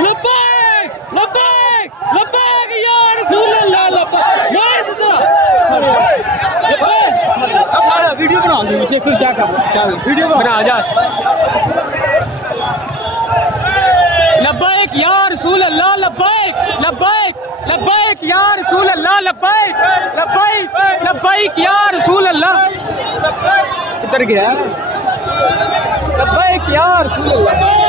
लब्बैक लब्बैक लब्बैक या रसूल अल्लाह लब्बैक। अब वीडियो बना दो मुझे कुछ क्या कर चल वीडियो बना जा। लब्बैक या रसूल अल्लाह लब्बैक लब्बैक लब्बैक या रसूल अल्लाह लब्बैक लब्बैक लब्बैक या रसूल अल्लाह। किधर गया लब्बैक या रसूल अल्लाह।